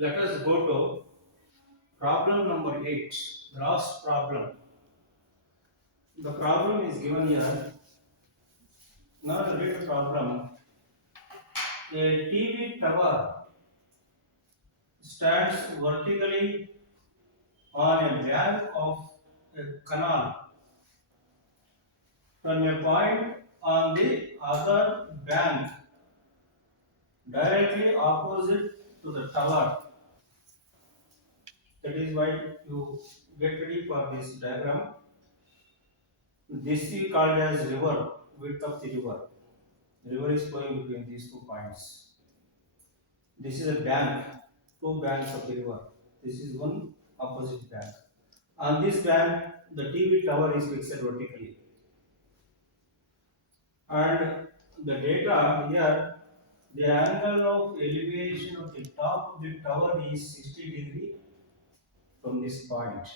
Let us go to problem number 8, the last problem. The problem is given here. Now read the problem. A TV tower stands vertically on a bank of a canal from a point on the other bank directly opposite to the tower. That is why you get ready for this diagram. This is called as river, width of the river. The river is flowing between these 2 points. This is a bank, 2 banks of the river. This is one opposite bank. On this bank, the TV tower is fixed vertically. And the data here, the angle of elevation of the top of the tower is 60 degree from this point.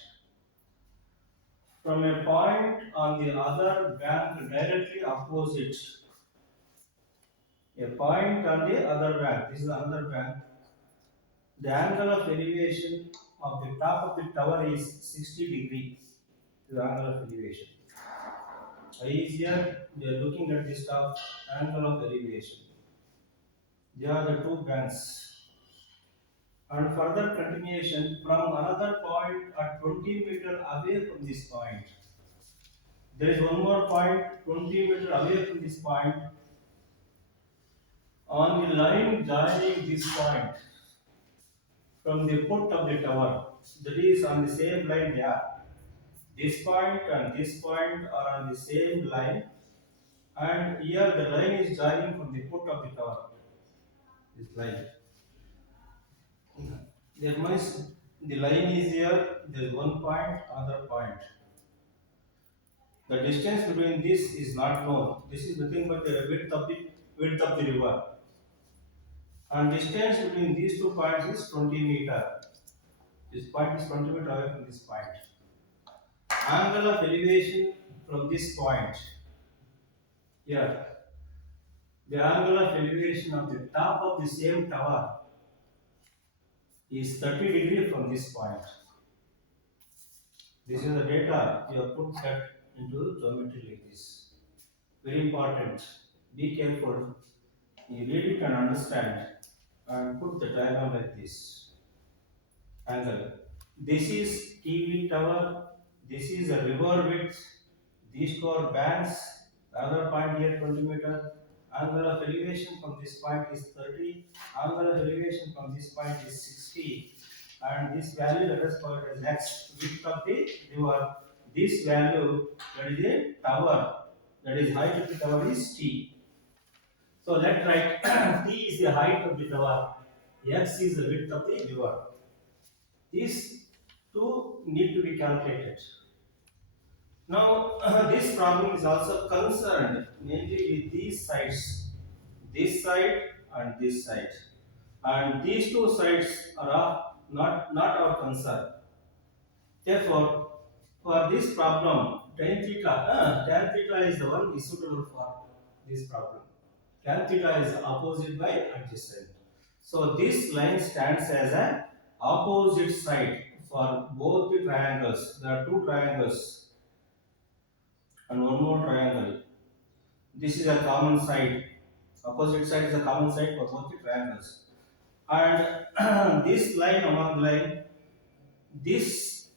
From a point on the other bank directly opposite, a point on the other bank, this is another bank. The angle of elevation of the top of the tower is 60 degree. The angle of elevation. Here we are looking at this top angle of elevation. They are the 2 banks. And further continuation from another point at 20 meter away from this point. There is one more point 20 meter away from this point. On the line joining this point from the foot of the tower, that is on the same line there. This point and this point are on the same line, and here the line is joining from the foot of the tower. This line. There must the line is here. There is one point, other point. The distance between this is not known. This is nothing but the width of the river. And distance between these 2 points is 20 meter. This point is 20 meter away from this point. Angle of elevation from this point. Here, the angle of elevation of the top of the same tower is 30 degree from this point. This is the data you have put that into geometry like this. Very important. Be careful. You read it and understand and put the diagram like this. Angle. This is TV tower. This is a river width. These 2 banks. The other point here 20 meter. Angle of elevation from this point is 30. Angle of elevation from this point is 60. And this value let us call it as x, width of the river. This value, that is a tower, that is height of the tower is t. So let's write t is the height of the tower, x is the width of the river. These two need to be calculated. Now this problem is also concerned mainly with these sides, this side and this side, and these 2 sides are not our concern. Therefore, for this problem, tan theta is the one is suitable for this problem. Tan theta is opposite by adjacent. So this line stands as an opposite side for both the triangles. There are 2 triangles and one more triangle. This is a common side. Opposite side is a common side for both the triangles. And this line among line, this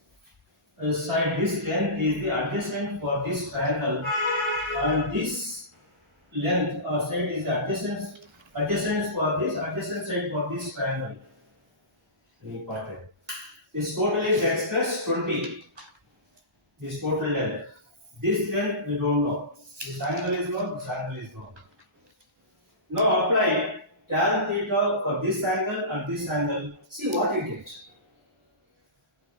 side, this length is the adjacent for this triangle, and this length or side is the adjacent for this adjacent side for this triangle. Very important. This total is x plus 20. This total length. This length we don't know. This angle is known. This angle is known. Now apply tan theta for this angle and this angle. See what you get.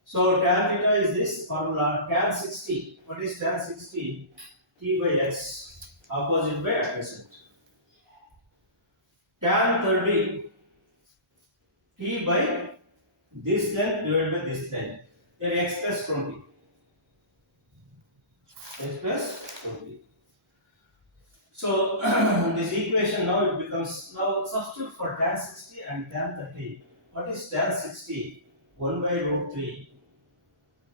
So tan theta is this formula, tan 60. What is tan 60? T by x, opposite by adjacent. Tan 30, T by this length divided by this length. Then x plus 20. X plus 20. So this equation now it becomes, now substitute for tan 60 and tan 30. What is tan 60? 1 by root 3.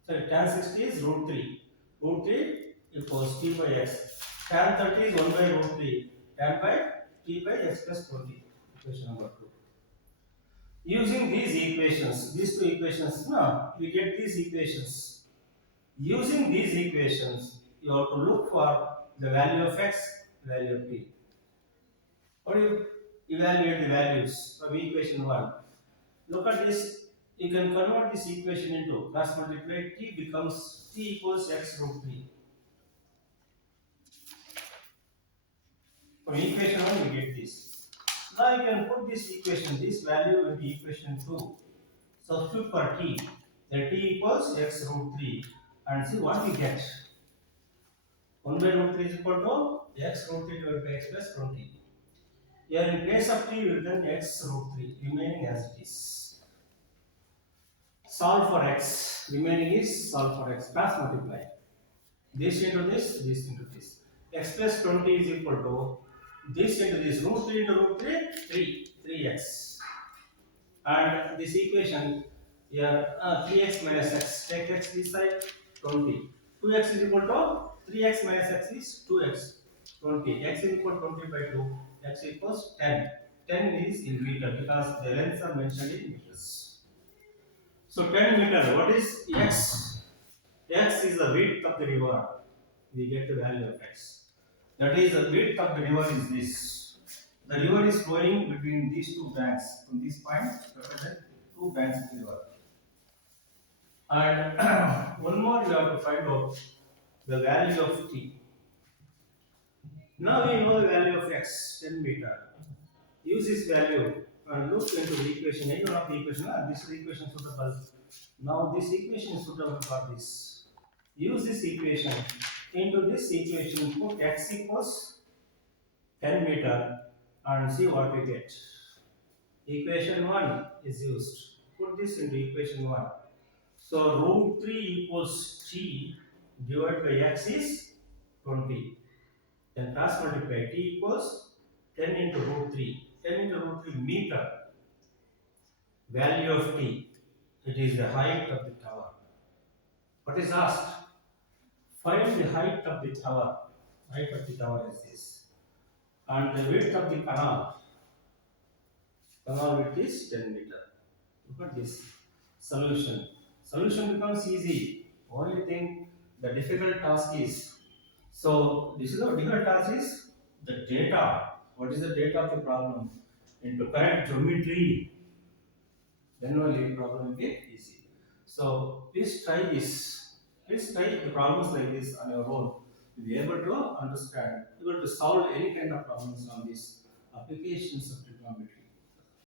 Sorry, tan 60 is root 3. Root 3 equals t by x. Tan 30 is 1 by root 3. Tan by t by x plus 20. Equation number 2. Using these two equations, no, we get these equations. Using these equations, you have to look for the value of x, value of t. How do you evaluate the values of equation 1? Look at this. You can convert this equation into cross multiply. T becomes t equals x root 3. From equation 1, we get this. Now you can put this equation, this value into equation 2. Substitute for t. Then t equals x root 3. And see what we get. 1 by root 3 is equal to x root 3 divided by x plus 20. Here in place of t, we will written x root 3, remaining as it is. Solve for x, remaining is solve for x, cross multiply. This into this into this. X plus 20 is equal to this into this, root 3 into root 3, 3x. And this equation here, 3x minus x, take x this side, 20. 2x is equal to 3x minus x is 2x, 20. X is equal to 20 by 2, x equals 10. 10 is in meter because the lengths are mentioned in meters. So 10 meter, what is x? X is the width of the river. We get the value of x. That is, the width of the river is this. The river is flowing between these two banks. From this point, represent two banks of the river. And one more, you have to find out the value of t. Now we know the value of x, 10 meter. Use this value and look into the equation. Any one of the equation, this is the equation suitable. Now this equation is suitable for this. Use this equation. Into this equation, put x equals 10 meter and see what we get. Equation 1 is used. Put this into equation 1. So root 3 equals t divided by x is 20. Then cross multiply, t equals 10 into root 3. 10 into root 3 meter. Value of t. It is the height of the tower. What is asked? Find the height of the tower. Height of the tower is this. And the width of the canal. Canal width is 10 meter. Look at this. Solution. Solution becomes easy. Only thing, the difficult task is. So this is the difficult task is the data. What is the data of the problem? Into correct geometry. Then only the problem will be easy. So please try this. Please try the problems like this on your own. You'll be able to understand, able to solve any kind of problems on these applications of trigonometry.